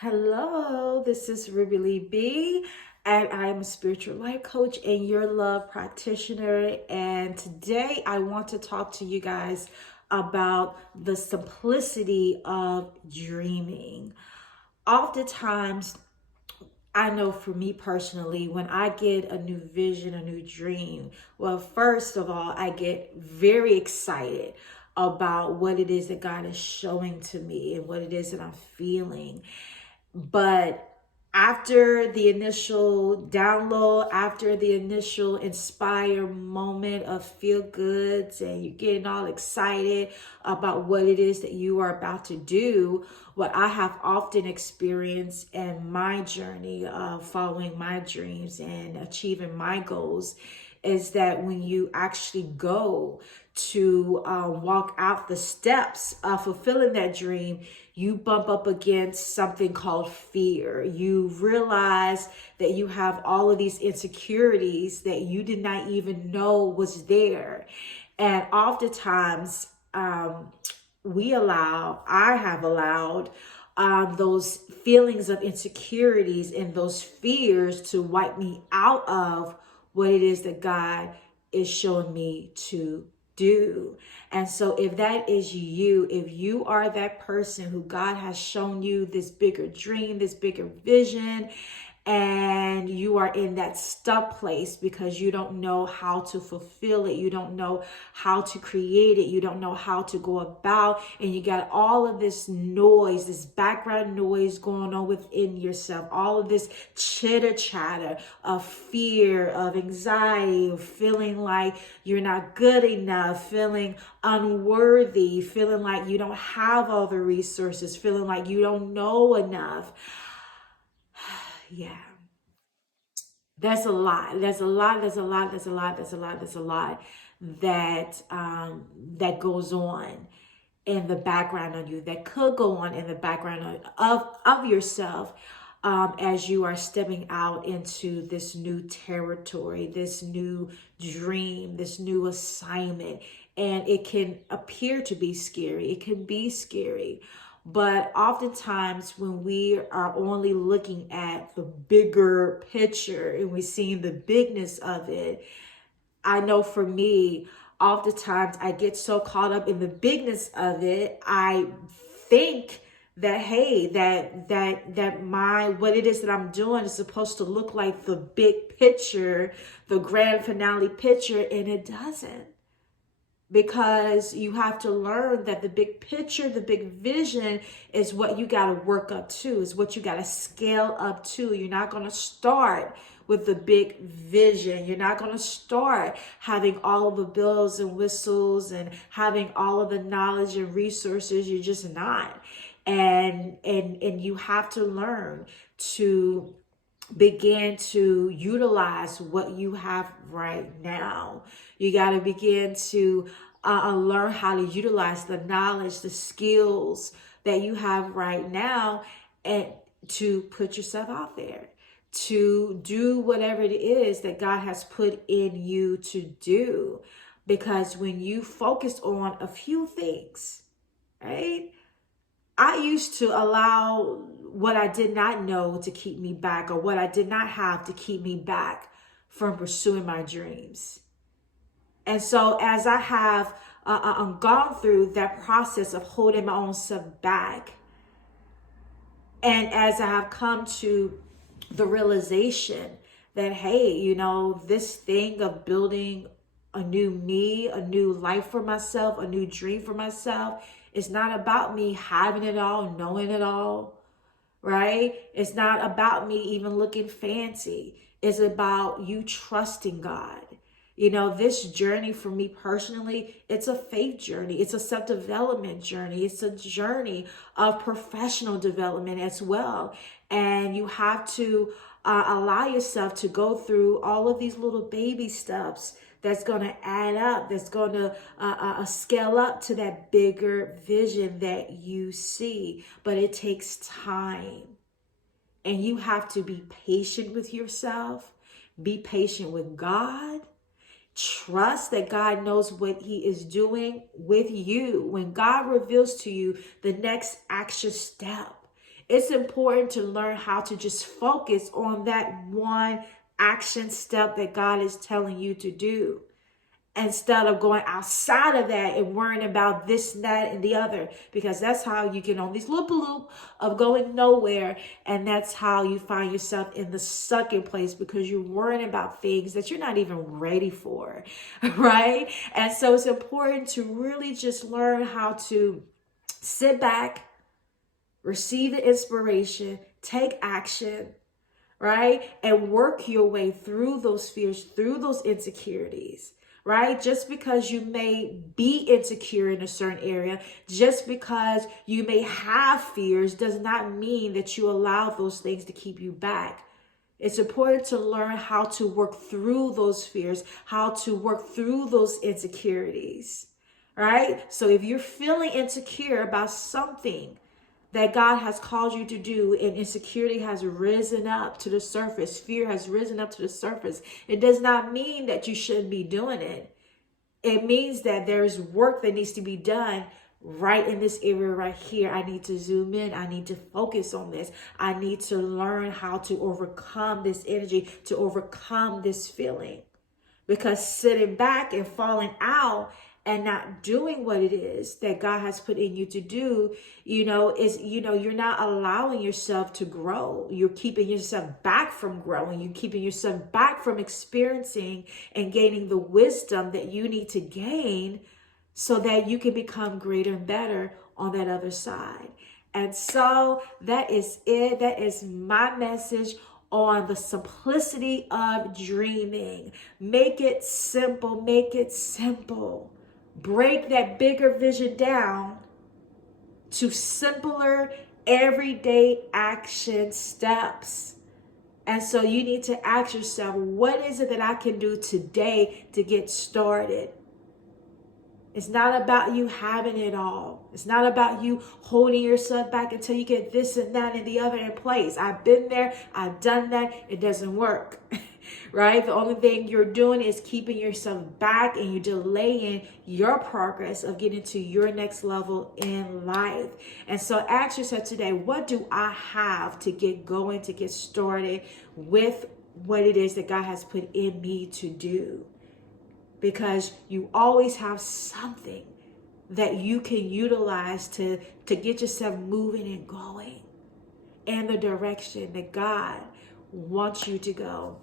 Hello, this is Ruby Lee B, and I am a spiritual life coach and your love practitioner. And today I want to talk to you guys about the simplicity of dreaming. Oftentimes, I know for me personally, when I get a new vision, a new dream, well, first of all, I get very excited about what it is that God is showing to me and what it is that I'm feeling. But after the initial download, after the initial inspire moment of feel goods and you're getting all excited about what it is that you are about to do, what I have often experienced in my journey of following my dreams and achieving my goals is that when you actually go to walk out the steps of fulfilling that dream, you bump up against something called fear. You realize that you have all of these insecurities that you did not even know was there. And oftentimes, I have allowed those feelings of insecurities and those fears to wipe me out of what it is that God is showing me to do. And so if that is you, if you are that person who God has shown you this bigger dream, this bigger vision, and you are in that stuck place because you don't know how to fulfill it, you don't know how to create it, you don't know how to go about, and you got all of this noise, this background noise going on within yourself, all of this chitter chatter of fear, of anxiety, of feeling like you're not good enough, feeling unworthy, feeling like you don't have all the resources, feeling like you don't know enough. Yeah. There's a lot. There's a lot. There's a lot. There's a lot. There's a lot. There's a lot that goes on in the background of you, that could go on in the background of yourself, as you are stepping out into this new territory, this new dream, this new assignment. And it can appear to be scary. It can be scary. But oftentimes when we are only looking at the bigger picture and we're seeing the bigness of it, I know for me, oftentimes I get so caught up in the bigness of it, I think that hey, that my what it is that I'm doing is supposed to look like the big picture, the grand finale picture, and it doesn't. Because you have to learn that the big picture, the big vision is what you got to work up to, is what you got to scale up to. You're not going to start with the big vision. You're not going to start having all of the bells and whistles and having all of the knowledge and resources. You're just not. And you have to learn to begin to utilize what you have right now. You got to begin to learn how to utilize the knowledge, the skills that you have right now, and to put yourself out there, to do whatever it is that God has put in you to do. Because when you focus on a few things, right? I used to allow what I did not know to keep me back, or what I did not have to keep me back from pursuing my dreams. And so as I have gone through that process of holding my own self back, and as I have come to the realization that, hey, this thing of building a new me, a new life for myself, a new dream for myself, it's not about me having it all, knowing it all, right? It's not about me even looking fancy. It's about you trusting God. This journey for me personally, it's a faith journey. It's a self-development journey. It's a journey of professional development as well. And you have to allow yourself to go through all of these little baby steps that's going to add up, that's going to scale up to that bigger vision that you see. But it takes time. And you have to be patient with yourself, be patient with God. Trust that God knows what he is doing with you. When God reveals to you the next action step, It's important to learn how to just focus on that one action step that God is telling you to do, instead of going outside of that and worrying about this, that, and the other, because that's how you get on this loop of going nowhere. And that's how you find yourself in the sucking place, because you're worrying about things that you're not even ready for, right? And so it's important to really just learn how to sit back, receive the inspiration, take action, right? And work your way through those fears, through those insecurities, right? Just because you may be insecure in a certain area, just because you may have fears, does not mean that you allow those things to keep you back. It's important to learn how to work through those fears, how to work through those insecurities, right? So if you're feeling insecure about something that God has called you to do, and insecurity has risen up to the surface, fear has risen up to the surface, it does not mean that you shouldn't be doing it. It means that there's work that needs to be done right in this area right here. I need to zoom in. I need to focus on this. I need to learn how to overcome this energy, to overcome this feeling. Because sitting back and falling out and not doing what it is that God has put in you to do, you're not allowing yourself to grow. You're keeping yourself back from growing. You're keeping yourself back from experiencing and gaining the wisdom that you need to gain, so that you can become greater and better on that other side. And so that is it. That is my message on the simplicity of dreaming. Make it simple. Make it simple. Break that bigger vision down to simpler, everyday action steps. And so you need to ask yourself, what is it that I can do today to get started? It's not about you having it all. It's not about you holding yourself back until you get this and that and the other in place. I've been there. I've done that. It doesn't work, right? The only thing you're doing is keeping yourself back, and you're delaying your progress of getting to your next level in life. And so ask yourself today, what do I have to get going, to get started with what it is that God has put in me to do? Because you always have something that you can utilize to get yourself moving and going in the direction that God wants you to go.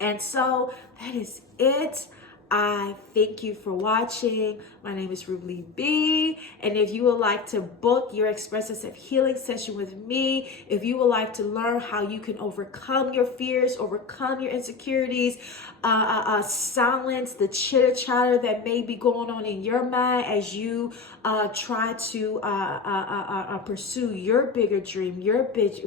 And so that is it. I thank you for watching. My name is Ruby B. And if you would like to book your Express Thyself Healing session with me, if you would like to learn how you can overcome your fears, overcome your insecurities, silence the chitter chatter that may be going on in your mind as you try to pursue your bigger dream, your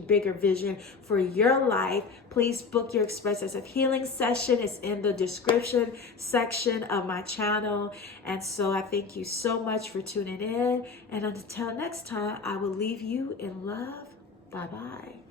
bigger vision for your life, please book your Express Thyself Healing session. It's in the description section of my channel. And so I thank you so much for tuning in. And until next time, I will leave you in love. Bye-bye.